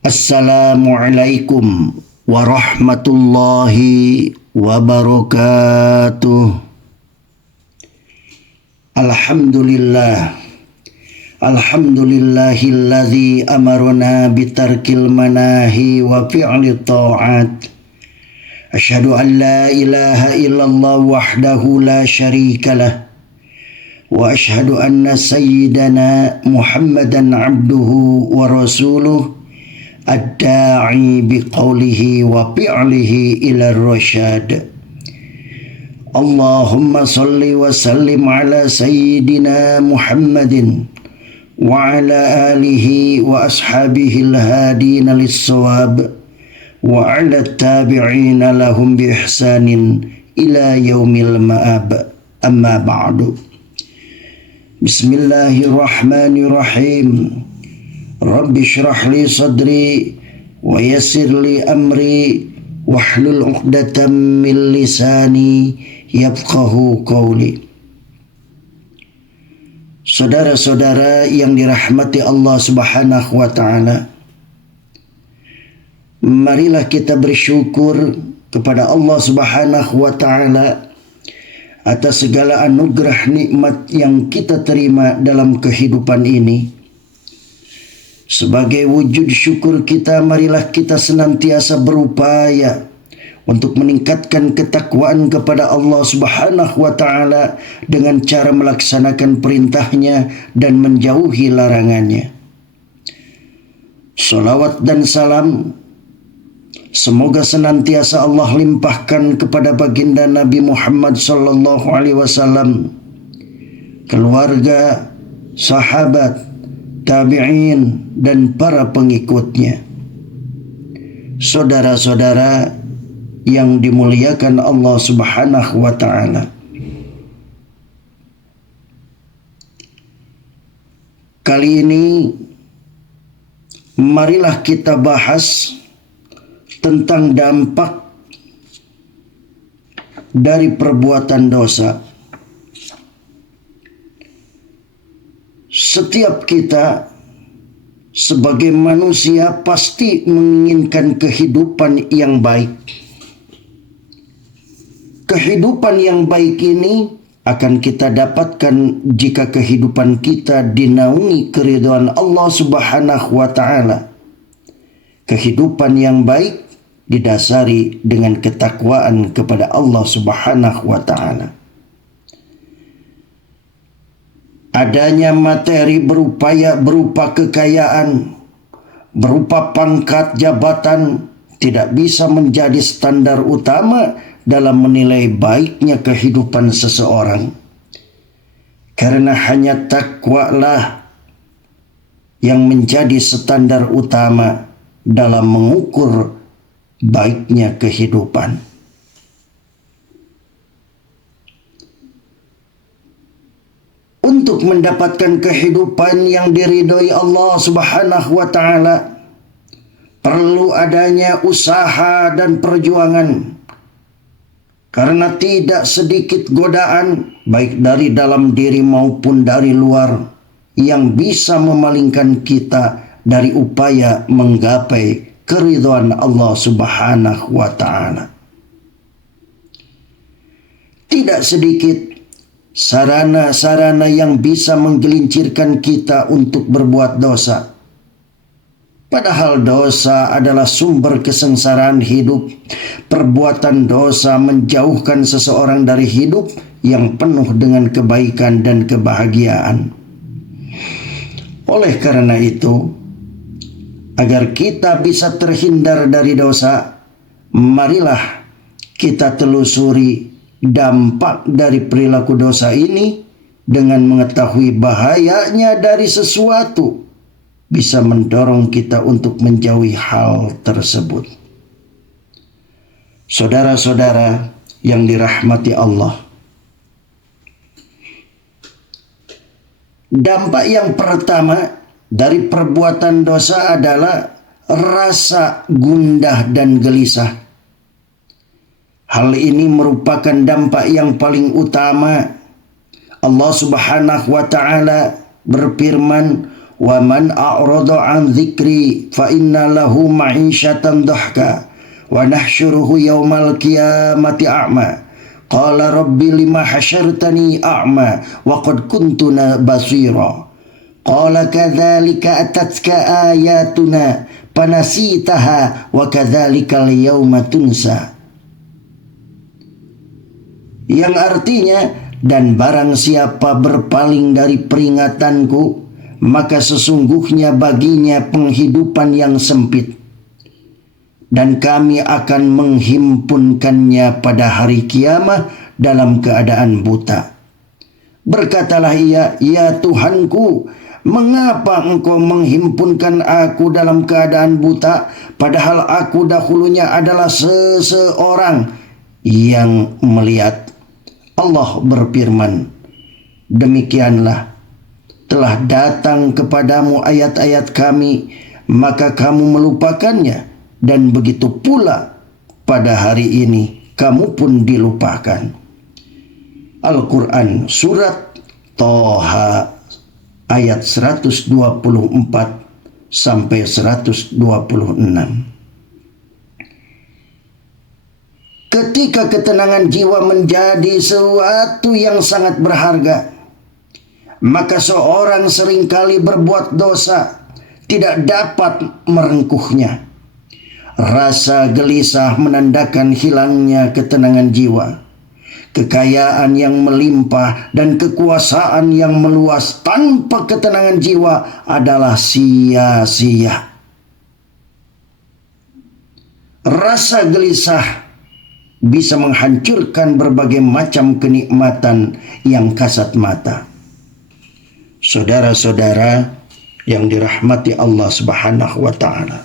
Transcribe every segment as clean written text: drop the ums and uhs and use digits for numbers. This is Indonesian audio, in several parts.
Assalamualaikum warahmatullahi wabarakatuh. Alhamdulillahilladzi amarna bitarkil manahi wa fi'li ta'at. Asyhadu an la ilaha illallah wahdahu la syarikalah. Wa asyhadu anna sayyidana Muhammadan abduhu wa rasuluh ad-da'i biqaulihi wa fi'lihi ila ar-rasyad. Allahumma salli wa sallim ala sayyidina Muhammadin wa ala alihi wa ashabihi al-hadina lis-shawab wa ala tabi'ina lahum bi ihsanin ila yaumil ma'ab. Amma ba'du. Bismillahirrahmanirrahim. Rabbi syrah li sadri wa yassir li amri wahlul 'uqdatam min lisani yafqahu qawli. Saudara-saudara yang dirahmati Allah Subhanahu wa taala, marilah kita bersyukur kepada Allah Subhanahu wa taala atas segala anugerah nikmat yang kita terima dalam kehidupan ini. Sebagai wujud syukur kita, marilah kita senantiasa berupaya untuk meningkatkan ketakwaan kepada Allah Subhanahu wa taala dengan cara melaksanakan perintahnya dan menjauhi larangannya. Salawat dan salam semoga senantiasa Allah limpahkan kepada baginda Nabi Muhammad sallallahu alaihi wasallam, keluarga, sahabat, tabi'in dan para pengikutnya. Saudara-saudara yang dimuliakan Allah Subhanahu wa taala, kali ini marilah kita bahas tentang dampak dari perbuatan dosa. Setiap kita sebagai manusia pasti menginginkan kehidupan yang baik. Kehidupan yang baik ini akan kita dapatkan jika kehidupan kita dinaungi keridhaan Allah Subhanahu wa taala. Kehidupan yang baik didasari dengan ketakwaan kepada Allah Subhanahu wa taala. Adanya materi berupa kekayaan, berupa pangkat jabatan tidak bisa menjadi standar utama dalam menilai baiknya kehidupan seseorang. Karena hanya takwalah yang menjadi standar utama dalam mengukur baiknya kehidupan. Untuk mendapatkan kehidupan yang diridhoi Allah Subhanahu wa taala, perlu adanya usaha dan perjuangan. Karena tidak sedikit godaan baik dari dalam diri maupun dari luar yang bisa memalingkan kita dari upaya menggapai keridhaan Allah Subhanahu wa taala. Tidak sedikit sarana-sarana yang bisa menggelincirkan kita untuk berbuat dosa. Padahal dosa adalah sumber kesengsaraan hidup. Perbuatan dosa menjauhkan seseorang dari hidup yang penuh dengan kebaikan dan kebahagiaan. Oleh karena itu, agar kita bisa terhindar dari dosa, marilah kita telusuri dampak dari perilaku dosa ini dengan mengetahui bahayanya dari sesuatu bisa mendorong kita untuk menjauhi hal tersebut. Saudara-saudara yang dirahmati Allah, dampak yang pertama dari perbuatan dosa adalah rasa gundah dan gelisah. Hal ini merupakan dampak yang paling utama. Allah Subhanahu wa taala berfirman, wa man a'rada an dzikri fa inna lahu ma'isyatan dhahka wa nahsyuruhu yaumal qiyamati a'ma qala rabbi lima hasyartani a'ma wa qad kuntu basira qala kadzalika atatka ayatuna panasitaha wa kadzalikal yauma tunsa, yang artinya, dan barang siapa berpaling dari peringatanku, maka sesungguhnya baginya penghidupan yang sempit, dan kami akan menghimpunkannya pada hari kiamat dalam keadaan buta. Berkatalah ia, ya Tuhanku, mengapa engkau menghimpunkan aku dalam keadaan buta, padahal aku dahulunya adalah seseorang yang melihat. Allah berfirman, demikianlah telah datang kepadamu ayat-ayat kami, maka kamu melupakannya, dan begitu pula pada hari ini kamu pun dilupakan. Al-Quran surat Toha ayat 124 sampai 126. Ketika ketenangan jiwa menjadi sesuatu yang sangat berharga, maka seorang seringkali berbuat dosa tidak dapat merengkuhnya. Rasa gelisah menandakan hilangnya ketenangan jiwa. Kekayaan yang melimpah dan kekuasaan yang meluas tanpa ketenangan jiwa adalah sia-sia. Rasa gelisah bisa menghancurkan berbagai macam kenikmatan yang kasat mata. Saudara-saudara yang dirahmati Allah Subhanahu wa taala.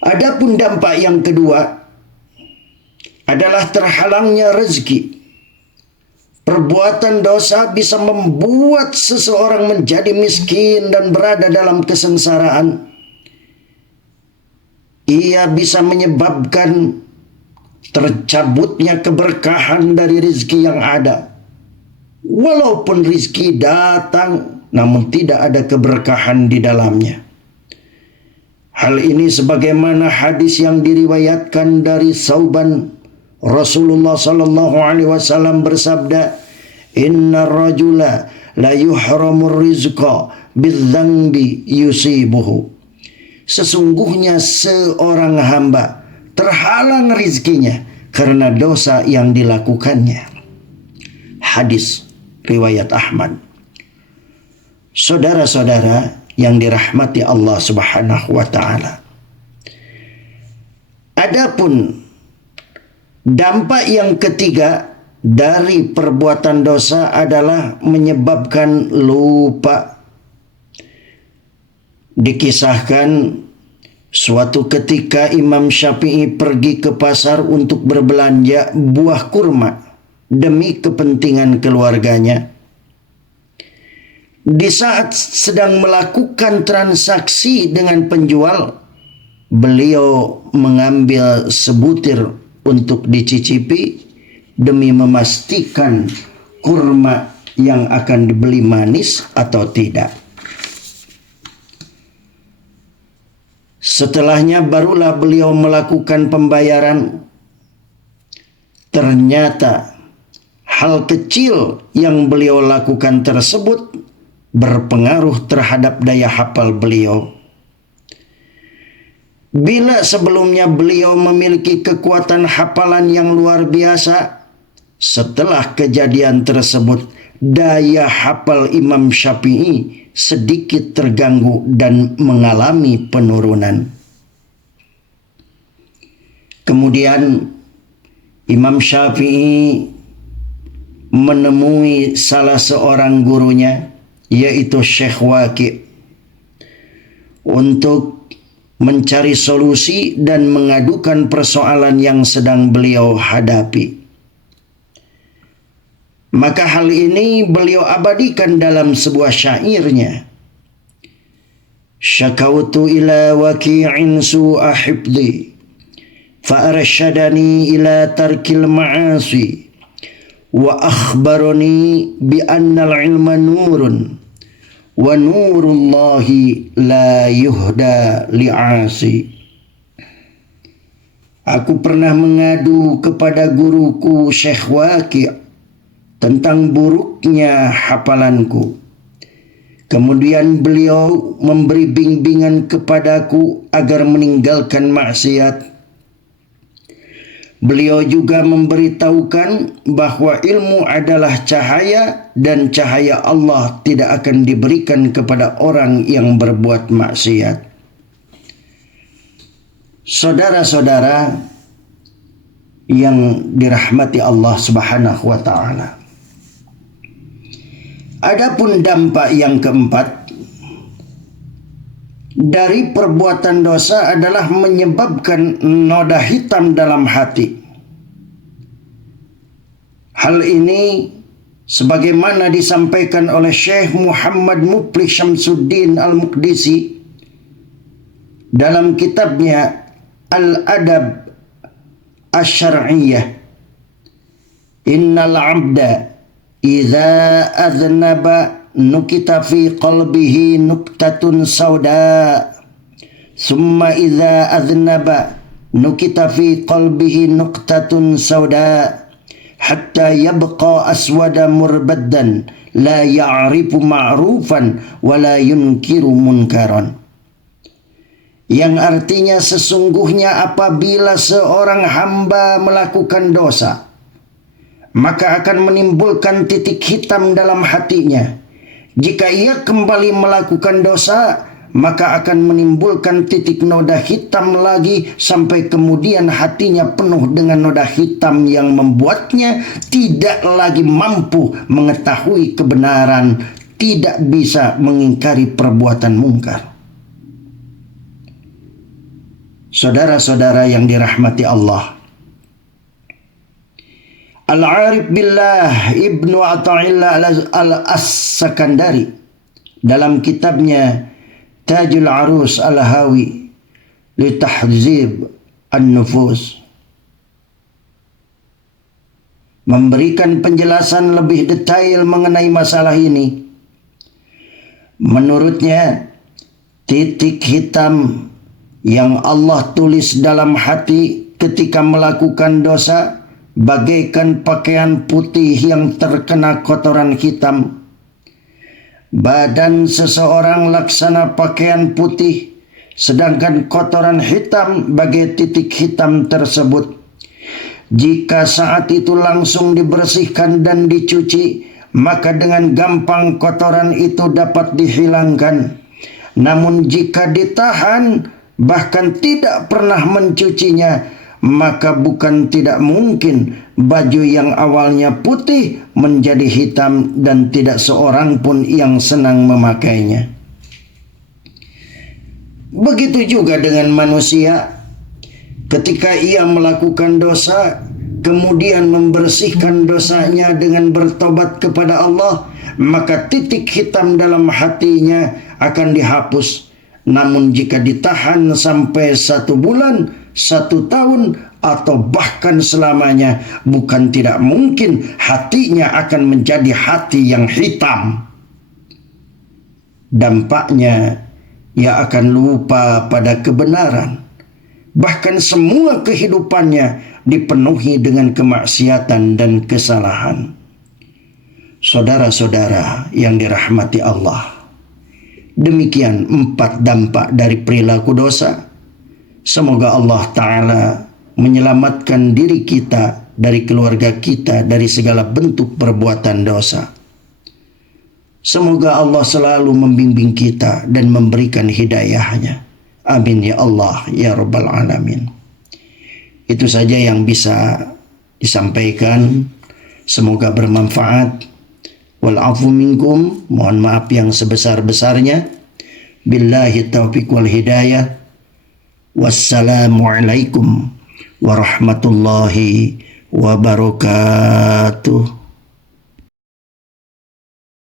Adapun dampak yang kedua adalah terhalangnya rezeki. Perbuatan dosa bisa membuat seseorang menjadi miskin dan berada dalam kesengsaraan. Ia bisa menyebabkan tercabutnya keberkahan dari rezeki yang ada. Walaupun rezeki datang, namun tidak ada keberkahan di dalamnya. Hal ini sebagaimana hadis yang diriwayatkan dari Sauban, Rasulullah sallallahu alaihi wasallam bersabda, "Inna rajula la yuhramur rizqa bidzanbi yusibuhu." Sesungguhnya seorang hamba terhalang rizkinya karena dosa yang dilakukannya. Hadis riwayat Ahmad. Saudara-saudara yang dirahmati Allah Subhanahu wa taala. Adapun dampak yang ketiga dari perbuatan dosa adalah menyebabkan lupa. Dikisahkan suatu ketika Imam Syafi'i pergi ke pasar untuk berbelanja buah kurma demi kepentingan keluarganya. Di saat sedang melakukan transaksi dengan penjual, beliau mengambil sebutir untuk dicicipi demi memastikan kurma yang akan dibeli manis atau tidak. Setelahnya barulah beliau melakukan pembayaran. Ternyata hal kecil yang beliau lakukan tersebut berpengaruh terhadap daya hafal beliau. Bila sebelumnya beliau memiliki kekuatan hafalan yang luar biasa, setelah kejadian tersebut daya hafal Imam Syafi'i sedikit terganggu dan mengalami penurunan. Kemudian Imam Syafi'i menemui salah seorang gurunya, yaitu Syekh Waqi', untuk mencari solusi dan mengadukan persoalan yang sedang beliau hadapi. Maka hal ini beliau abadikan dalam sebuah syairnya. Syakautu ila waqi'in su'a hifdhi fa'arsyadani ila tarkil ma'asi wa akhbarani bi annal ilma nurun wa nurullahi la yuhda li'asi. Aku pernah mengadu kepada guruku Syekh Waqi' tentang buruknya hafalanku. Kemudian beliau memberi bimbingan kepadaku agar meninggalkan maksiat. Beliau juga memberitahukan bahwa ilmu adalah cahaya dan cahaya Allah tidak akan diberikan kepada orang yang berbuat maksiat. Saudara-saudara yang dirahmati Allah Subhanahu wa taala. Adapun dampak yang keempat dari perbuatan dosa adalah menyebabkan noda hitam dalam hati. Hal ini sebagaimana disampaikan oleh Syekh Muhammad Muflih Syamsuddin Al-Muqdisi dalam kitabnya Al-Adab Asy-Syar'iyyah. Innal 'abda idza adznaba nukita fi qalbihi nuktatun sauda, thumma idza adznaba nukita fi qalbihi nuktatun sauda, hatta yabqa aswada murbaddan la ya'rifu ma'rufan wa la yunkiru munkaran. Yang artinya sesungguhnya apabila seorang hamba melakukan dosa, maka akan menimbulkan titik hitam dalam hatinya. Jika ia kembali melakukan dosa, maka akan menimbulkan titik noda hitam lagi sampai kemudian hatinya penuh dengan noda hitam yang membuatnya tidak lagi mampu mengetahui kebenaran, tidak bisa mengingkari perbuatan mungkar. Saudara-saudara yang dirahmati Allah, Al-Arif Billah Ibnu Ata'illah Al-As-Sakandari dalam kitabnya Tajul Arus Al-Hawi li Tahzib An-Nufus memberikan penjelasan lebih detail mengenai masalah ini. Menurutnya, titik hitam yang Allah tulis dalam hati ketika melakukan dosa bagaikan pakaian putih yang terkena kotoran hitam. Badan seseorang laksana pakaian putih, sedangkan kotoran hitam bagai titik hitam tersebut. Jika saat itu langsung dibersihkan dan dicuci, maka dengan gampang kotoran itu dapat dihilangkan. Namun jika ditahan, bahkan tidak pernah mencucinya, maka bukan tidak mungkin baju yang awalnya putih menjadi hitam dan tidak seorang pun yang senang memakainya. Begitu juga dengan manusia, ketika ia melakukan dosa, kemudian membersihkan dosanya dengan bertobat kepada Allah, maka titik hitam dalam hatinya akan dihapus. Namun jika ditahan sampai 1 bulan, 1 tahun, atau bahkan selamanya, bukan tidak mungkin hatinya akan menjadi hati yang hitam. Dampaknya, ia akan lupa pada kebenaran. Bahkan semua kehidupannya dipenuhi dengan kemaksiatan dan kesalahan. Saudara-saudara yang dirahmati Allah, demikian 4 dampak dari perilaku dosa. Semoga Allah Ta'ala menyelamatkan diri kita, dari keluarga kita, dari segala bentuk perbuatan dosa. Semoga Allah selalu membimbing kita dan memberikan hidayahnya. Amin ya Allah ya Rabbal Alamin. Itu saja yang bisa disampaikan. Semoga bermanfaat. Wal'afu minkum, mohon maaf yang sebesar-besarnya. Billahi taufiq wal hidayah. Wassalamualaikum warahmatullahi wabarakatuh.